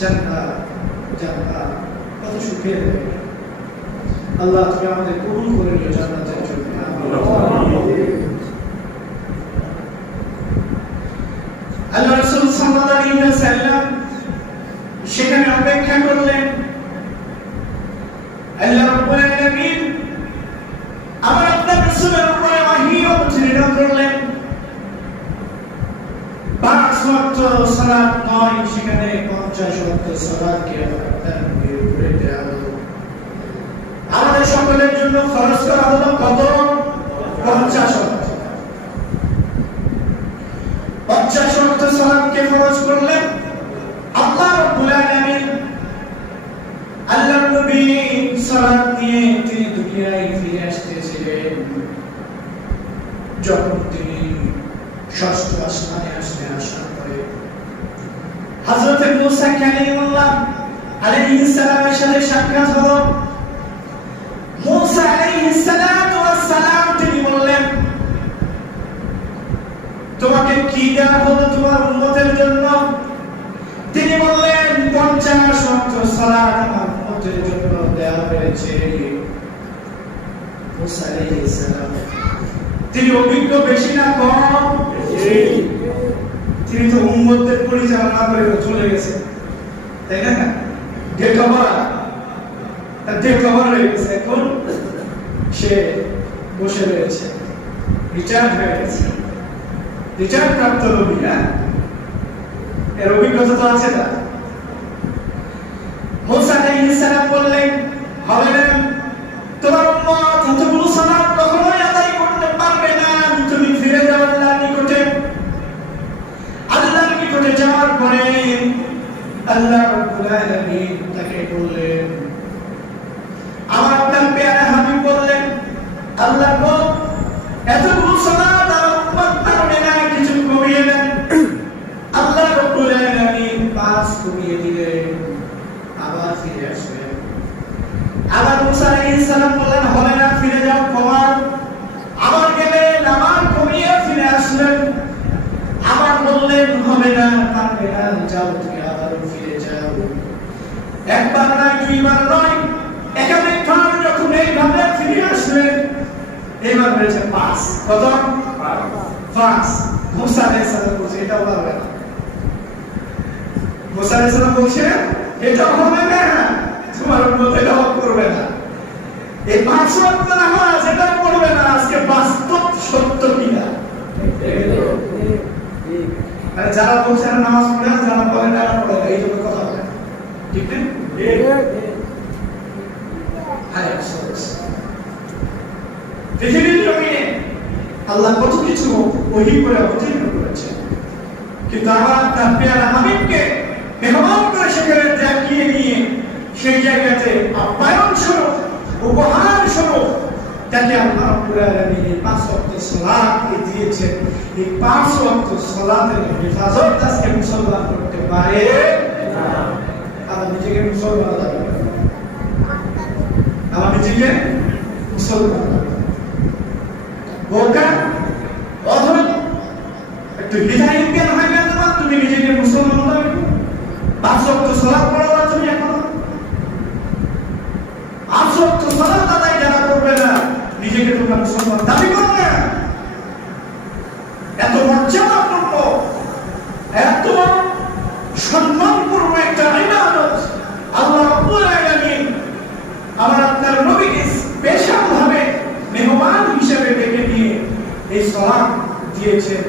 জান্নাত জান্নাত কত সুখের। আল্লাহ তুমি আমাদের কবুল করে নিও জান্নাতের জন্য। আল্লাহ রাসূল সাল্লাল্লাহু আলাইহি ওয়াসাল্লাম সেখানে অপেক্ষা করলেন। আল্লাহ রাব্বুল আলামিন আমার আপনার রাসূলের উপরে ওহী অবতীর্ণ করলেন। 5 ওয়াক্ত সালাত নয়, সেখানে 50 ওয়াক্ত সালাতকে আপনার উপরে দেওয়া হলো। আমাদের সকলের জন্য ফরজ করা হলো কত? 50 ওয়াক্ত। 50 ওয়াক্ত সালাতকে ফরজ করলেন আল্লাহ রাব্বুল আলামিন। আল্লাহর নবী সালাত নিয়ে তিনি দুনিয়ায় ফিরে আসতেছিলেন। যখন তিনি ষষ্ঠ আসমানে আসলেন, আসার পরে হযরত মুসা কালিমুল্লাহ আলাইহিস সালামের সাথে সাক্ষাৎ হলো। মুসা আলাইহিস সালাতু ওয়াস সালাম তিনি বললেন, তোমাকে কি দেওয়া হলো তোমার উম্মতের জন্য? তিনি বললেন 50 ওয়াক্ত সালাত আমার উম্মতের জন্য দেওয়া হয়েছে। মুসা আলাইহিস সালাম তিনি অভিজ্ঞ বেশি না কম? বেশি। তিনি তো উম্মতদের পরিচালনা করে চলে গেছে, তাই না? ডেট কভার হয়ে গেছে, এখন সে বসে রয়েছে, রিটায়ার্ড হয়ে গেছে, রিটায়ার্ড প্রাপ্ত নবী। এর অভিজ্ঞতা তো আছে না। মুসা আলাইহিস সালাম বললেন, হবে না, তোমার উম্মত এতগুলো সালাত কখনোই আদায় করতে পারবে না। তুমি ফিরে যাও আল্লাহর নিকটে। আল্লাহর নিকটে যাওয়ার পরে আল্লাহ রাব্বুল আলামিন তাকে বললেন, আমার আপনার পেয়ারা হাবিব বললেন, আল্লাহ গো, এতগুলো সালাত আমার উম্মত পারবে না, কিছু কমিয়ে দেন। আল্লাহ রাব্বুল আলামিন 5 কমিয়ে দিলেন, আবার ফিরে আসলেন। আবার মুসা আলাইহিস সালাম বললেন, হবে না, ফিরে যাও, কমান। আবার গেলেন, আবার কমিয়ে ফিরে আসলেন। আবার বললেন, হবে না, পারবে না, যাও তুমি, আবার ফিরে যাও। একবার নয়, দুইবার নয়, একাধিকবার যখন এইভাবে ফিরে আসলেন, এবার হয়েছে 5। কত? 5। মুসা আলাইহিস সালাম বলছে, এটা হবে না। মুসা আলাইহিস সালাম বলছে, এটা হবে না, তোমার উম্মত এটা করবে না। এই 5 ওয়াক্ত নামাজ এটা পড়বে না। আজকে বাস্তব সত্য কিনা? আর যারা বলছে নামাজ পড়ে না, যারা বলে না পড়ে না, এই জন্য কথা বলে, ঠিক না? পৃথিবীর জমিনে আল্লাহ কত কিছু ওহী করে অবতীর্ণ করেছেন, কিন্তু আমার আপনার পেয়ারা হাবিবকে মেহমান করে সেখানে দেখিয়ে নিয়ে সেই জায়গাতে আপ্যায়ন স্বরূপ, উপহার স্বরূপ তাকে আল্লাহ রাব্বুল আলামিন 5 ওয়াক্ত সালাত দিয়েছেন। এই 5 ওয়াক্ত সালাতের হেফাজত আজকে মুসলমান করতে পারে না। আমার নিজেকে মুসলমান দাবি করি, আমার নিজেকে মুসলমান বোকা অথবা একটু হৃদয় জ্ঞান হয় না তোমার, তুমি নিজেকে মুসলমান দাবি করো। 5 ওয়াক্ত সালাত পড়ো না তুমি, এখন 5 ওয়াক্ত সালাত আদায় যারা করবে না, নিজেকে তোমরা মুসলমান দাবি করো না। এত মর্যাদাপূর্ণ, এত সম্মানপূর্ণ একটা ইবাদত আল্লাহ রাব্বুল আলামিন আমার আপনার নবীকে স্পেশালভাবে মেহমান হিসেবে ডেকে নিয়ে এই সালাত দিয়েছেন।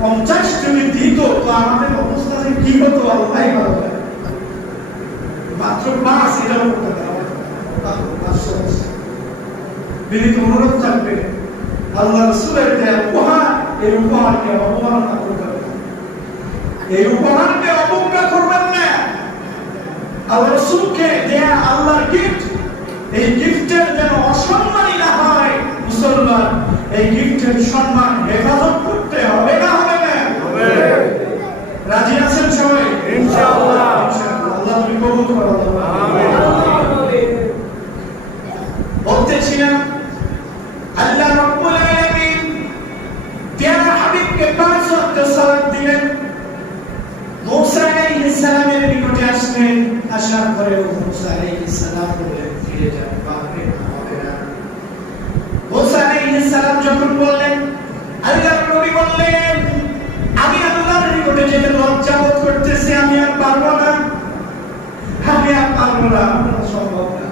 50 যদি দিত তো আমাদের অবস্থা কি হতো আল্লাহই ভালো জানে। মাত্র 5 এটাও করতে পারবে না। বিনীত অনুরোধ থাকবে, আল্লাহ রাসূলের দেয়া উপহার, এই উপহারকে অবমাননা করবেন না, এই উপহারকে অবজ্ঞা করবেন না। আল্লাহ রাসূলকে দেয়া আল্লাহর গিফট, এই গিফটের যেন অসম্মানী না হয় মুসলমান। এই গিফটের সম্মান হেফাজত করতে হবে না, হবে না? হবে। রাজি আছেন সবাই? ইনশাআল্লাহ। আল্লাহ আসার পরেও মুসা আলাইহিস সালাম বললেন ফিরে যান, বাপরে হবে না। মুসা আলাইহিস সালাম যখন বললেন, আল্লাহর নবী বললেন, আমি আল্লাহর নিকটে যেতে লজ্জা বোধ করতেছি, আমি আর পারবো না, আমি আর পারবো না, সম্ভব না।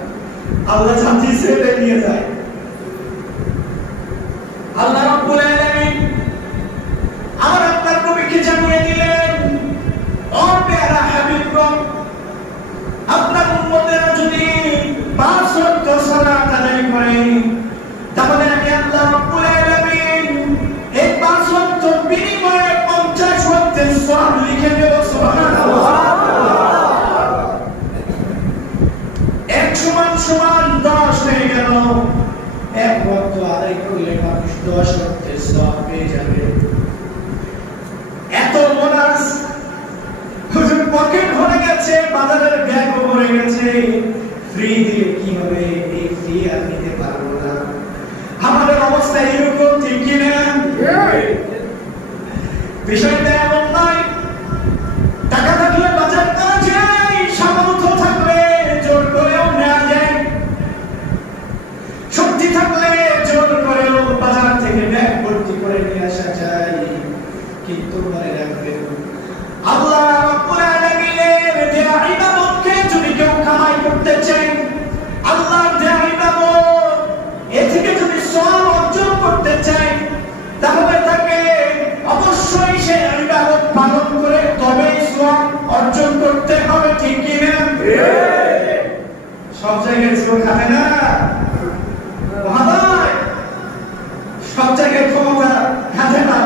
আল্লাহ জানতে ছেড়ে নিয়ে যায়। আল্লাহ রাব্বুল আলামিন আমার আপনার নবীকে জানিয়ে দিলেন, ও প্যারা হাবিবগণ, আপনার উম্মতেরা যদি 5 ওয়াক্ত সালাত আদায় করে, তাহলে আমি আল্লাহ রাব্বুল আলামিন এই 5 ওয়াক্তের বিনিময়ে 50 ওয়াক্তের সওয়াব লিখে দেব। সুবহানাল্লাহ। 1 সমান 10 হয়ে গেল। 1 ওয়াক্ত আদায় করলে মানুষ 10 ওয়াক্তের সওয়াব পেয়ে যাবে। এত বোনাস, হুজুর পকেট ভরে গেছে, বাজারের ব্যাগও ভরে গেছে, ফ্রি দিলে কি হবে? এই ফ্রি আর নিতে পারবো না। আমাদের অবস্থা এরকম, ঠিক কিনা? বিষয়টা এমন নয়, টাকা থাকলে বাজার করা যায়, সামর্থ্য থাকলে জোর করেও নেওয়া যায়, শক্তি থাকলে জোর করেও বাজার থেকে ব্যাগ ভর্তি করে নিয়ে আসা যায়। কিন্তু মনে রাখবেন, আল্লাহ রাব্বুল আলামিনের দেয়া ইবাদতকে যদি কেউ কামাই করতে চায়, আল্লাহর দেয়া ইবাদত এ থেকে যদি সওয়াব অর্জন করতে চায়, তাহলে তাকে অবশ্যই সেই ইবাদত পালন করে তবেই সওয়াব অর্জন করতে হবে, ঠিক কি না? সব জায়গায় ছিল খাবে না মহাদয়, সব জায়গায় ক্ষমতা খাবে না,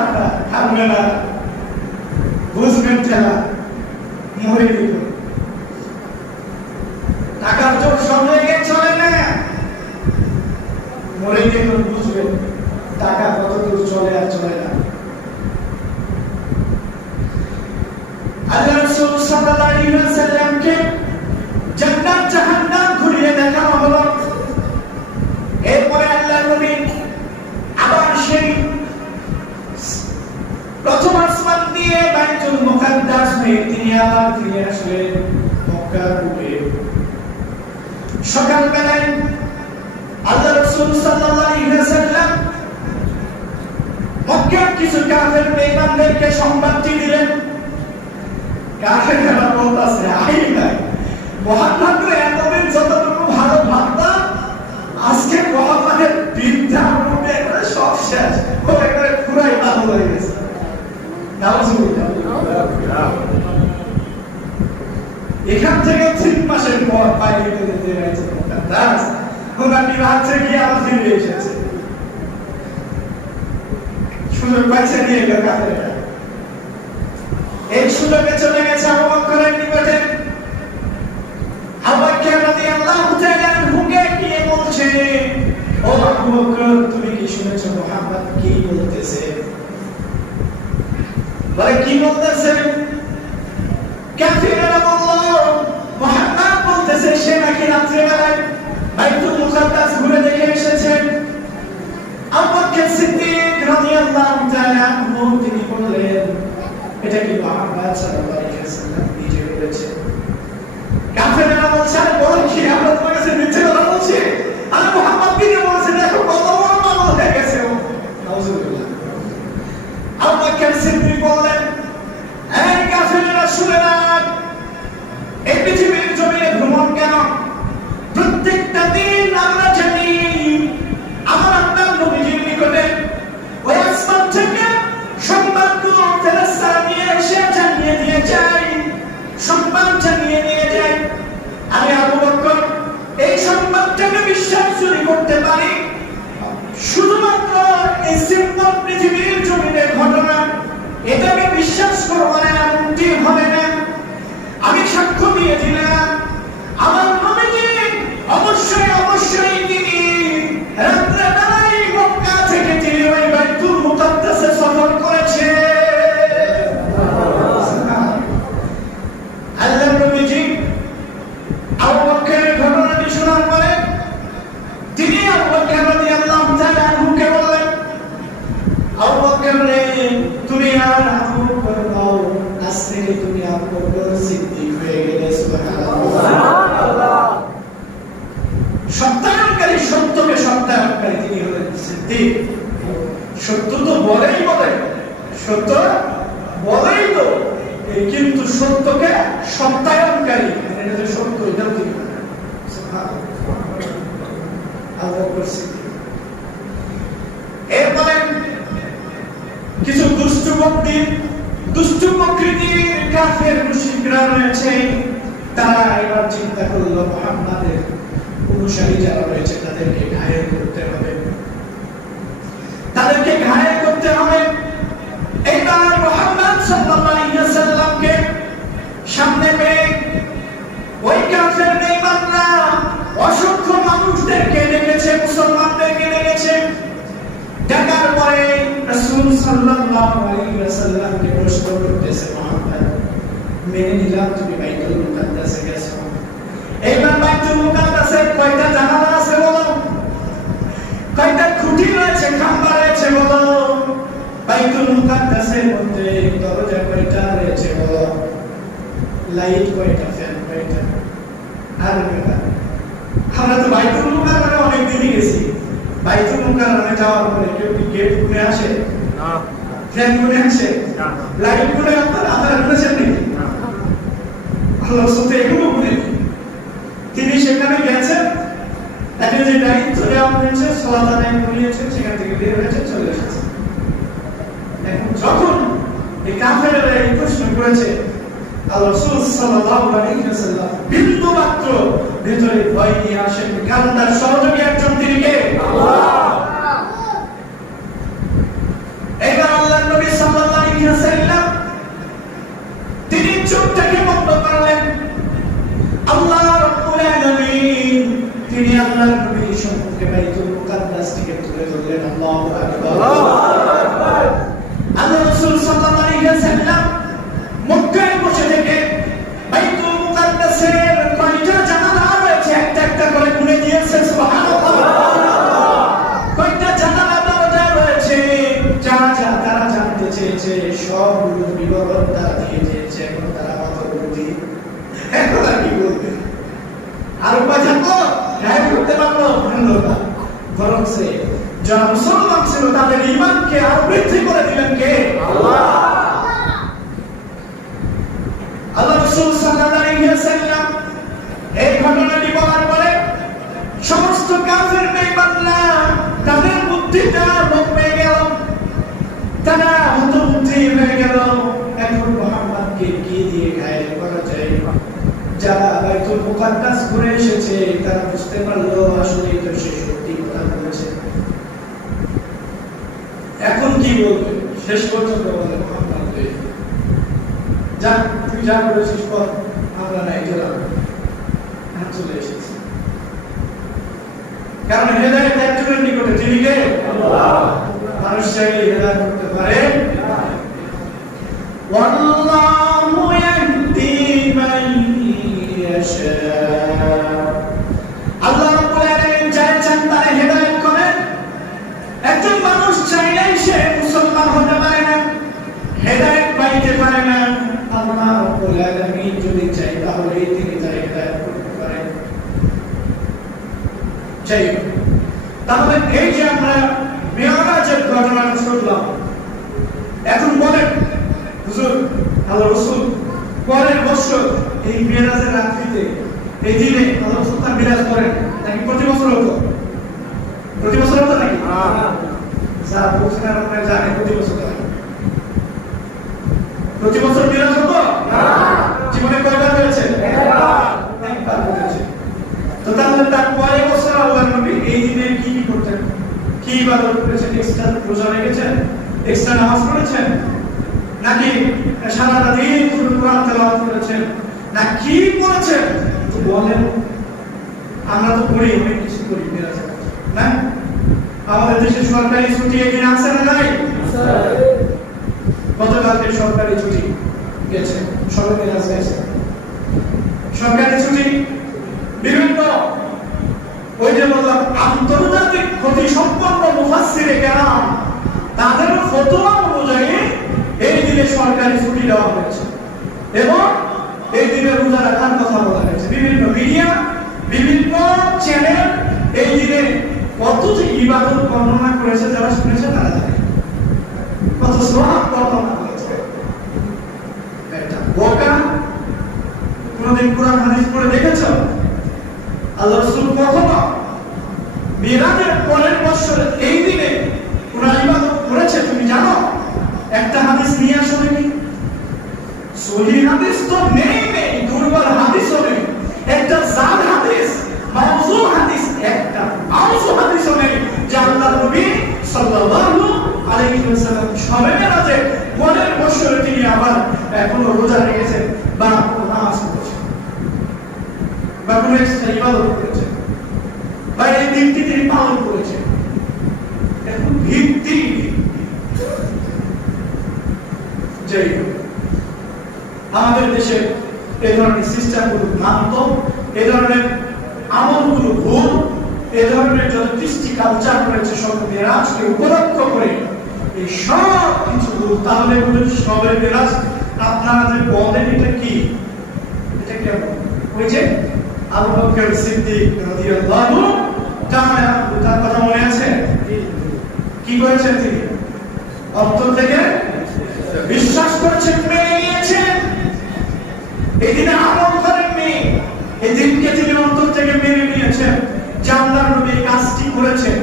থাকবে না, বুঝবেন ঠেলা মরে দিল। টাকার জোর সব জায়গায় চলে না, মরে দিল, বুঝবেন টাকা কত দূর চলে আর চলে না। আল্লাহ রাসূল সাল্লাল্লাহু আলাইহি ওয়াসাল্লামকে জান্নাত জাহান্নাম ঘুরিয়ে দেখানো হলো। এরপরে আল্লাহ নবী আবার সেই প্রথম আসমান দিয়ে বাইতুল মুকাদ্দাস হয়ে তিনি আবার ফিরে আসলেন মক্কার বুকে। সকালবেলায় আল্লাহ রাসূল সাল্লাল্লাহু আলাইহি ওয়াসাল্লাম মক্কার কিছু কাফের বেঈমানদেরকে সংবাদটি দিলেন। কাফেররা বলতেছে, আই নাই মুহাম্মদ এতদিন যতটুকু ভালো ভাবতাম, আজকে মুহাম্মদের বিদ্যা রূপে সব শেষ, ও একবারে পুরাই ভালো হয়ে গেছে। এখান থেকে 3 মাসের পর বাইরে যেতে গেছে মুকাদ্দাস, ওরা বিরাজে গিয়ে আবার ফিরে এসেছে। সুযোগ পাইছে নিয়ে গেল কাফেররা। এই সুযোগে চলে গেছে আবু বকরের নিকটে। আবু বকর রাদিয়াল্লাহু তাআলা হুকে গিয়ে বলছে, ও আবু বকর, তুমি কি শুনেছো মুহাম্মদ কি বলতেছে? বলে, কি বলতেছে? কাফিররা বলল, মুহাম্মদ বলতেছে সে নাকি রাত্রিবেলায় বাইতুল মুকাদ্দাস ঘুরে দেখে এসেছে। আবু বকর সিদ্দিক রাদিয়াল্লাহু তাআলা আনহু তিনি বললেন, এটা কি মুহাম্মদ সাল্লাল্লাহু আলাইহি ওয়াসাল্লাম নিজে বলেছে? কাফিররা বলছে, বল কি আমরা তোমার কাছে মিথ্যে কথা বলছি? আর মুহাম্মদ কি বলছে? দেখো কত বড় পাগল হয়ে গেছে ও। নাউজুবিল্লাহ। আবু বকর সিদ্দিক বললেন, এই কাফিররা শুনে রাখ, এই পৃথিবীর জমিনে ভ্রমণ কেন? প্রত্যেকটা দিন আমরা জানি আমার আপনার নবীজির নিকটে ওই আসমান থেকে সংবাদগুলো ফেরেশতারা নিয়ে এসে জানিয়ে দিয়ে যায়, সংবাদ জানিয়ে নিয়ে যায়। আমি আবু বকর এই সংবাদটাকে বিশ্বাস যদি করতে পারি, শুধুমাত্র এই সিম্পল পৃথিবীর জমিনের ঘটনা, এটাকে বিশ্বাস করবো না, এমনটি হবে না। আমি সাক্ষ্য দিয়ে দিলাম, আমার নবীজি অবশ্যই অবশ্যই তিনি রাত্রে বেলায় মক্কা থেকে তিনি ওই বাইতুল মুকাদ্দাসে সফর করেছে। আল্লাহ নবীজি আবু বকরের ঘটনাটি শোনার পরে তিনি আবু বকর রাদিয়াল্লাহু তাআলা আনহুকে বললেন, আবু বকর রে, তুমি আর আবু বকর নও, আজকে তুমি আবু বকর সিদ্দিক হয়ে গেলে। সুবহানাল্লাহ। কপটি দুষ্ট প্রকৃতির কাফের মুশরিকরা রয়েছে, তারা এবার চিন্তা করলো মুহাম্মাদের অনুসারী যারা রয়েছে তাদেরকে ঘায়েল করতে হবে, তাদেরকে ঘায়েল করতে হবে। এবার মুহাম্মদ সাল্লাল্লাহু আলাইহি ওয়াসাল্লামকে সামনে পেয়ে ওই কাফের বেঈমানরা অসংখ্য মানুষদেরকে ডেকেছে, মুসলমানদেরকে ডেকেছে। ডাকার পরে রাসূল সাল্লাল্লাহু আলাইহি ওয়াসাল্লামকে প্রশ্ন করতেছে, মুহাম্মদ মেনে নিলাম তুমি বাইতুল মুকাদ্দাসে গেছো, এবার বাইতুল মুকাদ্দাসে কয়টা জানালা আছে বলো, কয়টা খুঁটি রয়েছে, খাম্বা রয়েছে বলো, বাইতুল মুকাদ্দাসের মধ্যে দরজা কয়টা রয়েছে বলো, লাইট কয়টা, ফ্যান কয়টা। আর আমরা তো বাইতুল মুকাররমে অনেক দিনই গেছি, বাইতুল মুকাররমে যাওয়ার পরে কেউ কি গেট খুলে আসে না, ফ্যান খুলে আসে না, লাইট খুলে আপনারা খুলেছেন নাকি? আল্লাহ সুবহানাহু এগুলো বলে তিনি সেখানে গেছেন, তাকে যে দায়িত্ব দেওয়া হয়েছে সালাত আদায় করিয়েছেন, সেখান থেকে বের হয়েছে, চলে এসেছে। এখন যখন এই কাফেররা এই প্রশ্ন করেছে, আল্লাহ রাসূল সাল্লাল্লাহু আলাইহি ওয়াসাল্লাম বিন্দু মাত্র ভিতরে ভয় নিয়ে আসেন, কারণ তার সহযোগী একজন, তিনি কে? আল্লাহ। এবার আল্লাহর নবী সাল্লাল্লাহু আলাইহি ওয়াসাল্লাম তিনি চোখটাকে বন্ধ করলেন। আল্লাহ রাব্বুল আলামিন তিনি আল্লাহর নবীর সম্মুখে বাইতুল মুকাদ্দাস থেকে তুলে ধরলেন। আল্লাহু আকবার, আল্লাহু আকবার। আল্লাহ রাসূল সাল্লাল্লাহু আলাইহি ওয়াসাল্লাম মক্কায় বসে থেকে বাইতুল মুকাদ্দাসের কয়টা জানালা রয়েছে একটা একটা করে গুনে দিয়েছেন। সুবহানাল্লাহ, কয়টা জানালা দরজা রয়েছে, যা যা তারা জানতে চেয়েছে সবগুলো বিবরণ তারা দিয়ে দিয়েছে। এখন তারা মাথা ঘুরছে, এখন আর কি বলবে? আর উপায় থাকতো গায়েব করতে পারলো না, বরং সে যারা মুসলমান ছিল তাদের ঈমানকে আরো বৃদ্ধি করে দিলেন কে? আল্লাহ। আল্লাহ রাসূল সাল্লাল্লাহু আলাইহি ওয়াসাল্লাম এই ঘটনাটি বলার পরে সমস্ত কাফের বেঈমানরা তাদের বুদ্ধিটা লোপ পেয়ে গেল, তারা হতবুদ্ধি হয়ে গেল। এখন মুহাম্মদকে কি দিয়ে ঘায়েল করা যায়? যারা বাইতুল মুকাদ্দাস ঘুরে এসেছে তারা বুঝতে পারলো আসলে তো সে সত্যি কথা বলেছে। এখন কি বলবে? শেষ পর্যন্ত বলে, মুহাম্মদ যা তুই যা করেছিস পর, আমরা নাই গেলাম, চলে এসেছি। কারণ হেদায়েত একজনের নিকটে, তিনি কে? আল্লাহ। মানুষ চাইলে হেদায়েত করতে পারে। ওয়াল্লাহু ইয়াহদি মান ইয়াশা, আল্লাহ রাব্বুল আলামিন যাকে চান তারে হেদায়েত করেন। একজন মানুষ চাইলেই সে মুসলমান হতে পারে না, হেদায়েত পাইতে পারে না। আল্লাহ রাব্বুল আলামিন যদি চাই তাহলে তিনি তারে হেদায়েত করতে পারেন। চাই তাহলে এই যে আমরা মেরাজের ঘটনাটা শুনলাম, এখন বলেন হুজুর আল্লাহ রাসূল পরের বছর এই মেরাজের রাত্রিতে, এই দিনে আল্লাহ রাসূল তার মেরাজ করেন নাকি প্রতি বছর হতো? প্রতি বছর হতো নাকি? যা বলছেন আপনারা জানেন প্রতি বছর হয়। প্রতি বছর মেরাজ হতো না? জীবনে কয়বার হয়েছে? একবার হয়েছে। তো তাহলে তার পরের বছর আল্লাহর নবী এই দিনে কি কি করতেন? কি ইবাদত করেছেন? এক্সট্রা রোজা রেখেছেন, এক্সট্রা নামাজ পড়েছেন, নাকি সারা দিন কোরআন তেলাওয়াত করেছেন, না কি করেছেন? তো বলেন। আমরা তো পড়ি, অনেক কিছু করি মেরাজে না? আমাদের দেশে সরকারি ছুটি একদিন আছে না নাই? গতকালকে সরকারি ছুটি গেছে, সবাই মেরাজ গেছে। সরকারি ছুটি বিভিন্ন ওই যে বললাম আন্তর্জাতিক ক্ষতি সম্পন্ন মুফাসসিরে কেরাম তাদের ফতোয়া অনুযায়ী এই দিনে সরকারি ছুটি দেওয়া হয়েছে এবং এই দিনে রোজা রাখার কথা বলা হয়েছে। বিভিন্ন মিডিয়া, বিভিন্ন চ্যানেল এই দিনে কত যে ইবাদত বর্ণনা করেছে, যারা শুনেছে তারা জানে কত সওয়াব বর্ণনা করেছে। এটা বোকা কোনদিন কোরআন হাদিস পড়ে দেখেছো? আল্লাহ রাসূল কখনো মিরাজের পরের বছর এই দিনে কোন ইবাদত করেছে তুমি জানো? একটা হাদিস সহিহ হাদিস তো নেই, দুর্বল হাদিসও নেই, একটা জাল হাদিস, মাউযু হাদিস, একটা মাউযু হাদিসও নেই যে আল্লাহর নবী সাল্লাল্লাহু আলাইহি ওয়াসাল্লাম শবে মেরাজে মনের বছরে তিনি আবার কোনো রোজা রেখেছেন বা কোনো নামাজ পড়েছেন বা কোনো এক্সট্রা ইবাদত করেছেন বা এই দিনটি তিনি পালন করেছেন। এখন ভিত্তি যাই হোক, আমাদের দেশে এই ধরনের সিস্টেমগুলো ভ্রান্ত, এই ধরনের আমলগুলো ভুল, এই ধরনের যত কৃষ্টি কালচার রয়েছে সব মেরাজকে উপলক্ষ করে এই সব কিছু ভুল। তাহলে বলুন সবে মেরাজ আপনারা যে বলেন এটা কি? এটা কেমন? ওই যে আবু বকর সিদ্দিক রাদিয়াল্লাহু তাআলা তার কথা মনে আছে? কি করেছেন তিনি? অন্তর থেকে বিশ্বাস করেছেন, মেনে নিয়েছেন, এই দিনে আমল করেননি, এই দিনকে তিনি অন্তর থেকে মেনে নিয়েছেন যে আল্লাহর নবী কাজটি করেছেন,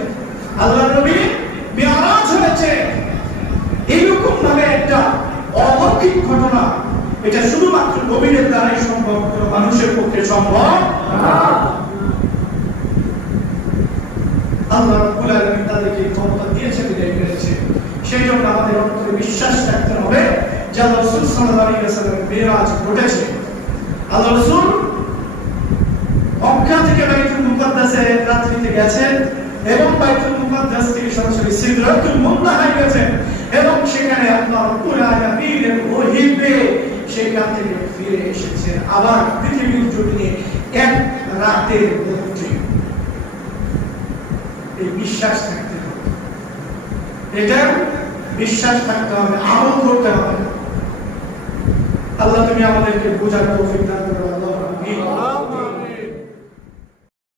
আল্লাহর নবী মিরাজ হয়েছে। এইরকম ভাবে একটা অলৌকিক ঘটনা, এটা শুধুমাত্র নবীদের দ্বারাই সম্ভব, কোনো মানুষের পক্ষে সম্ভব না। আল্লাহ রাব্বুল আলামিন তাদেরকে ক্ষমতা দিয়েছে, বিদায় করেছে। সেই জন্য আমাদের অন্তরে বিশ্বাস রাখতে হবে যে আল্লাহ রাসূল সাল্লাল্লাহু আলাইহি ওয়াসাল্লামের মিরাজ ঘটেছে। আল্লাহ রাসূল মক্কা থেকে বাইতুল মুকাদ্দাসে রাত্রিতে গেছেন এবং বাইতুল মুকাদ্দাস থেকে সরাসরি সিদরাতুল মুনতাহায় গেছেন এবং সেখানে আল্লাহ রাব্বুল আলামিনের ওহী পেয়ে সেখান থেকে ফিরে এসেছেন আবার পৃথিবীর জমিনে এক রাতের মধ্যে। এই বিশ্বাস থাকতে হবে, এটা বিশ্বাস থাকতে হবে, আমল করতে হবে। আল্লাহ তুমি আমাদেরকে বোঝার তৌফিক দান করো। আল্লাহ আমিন।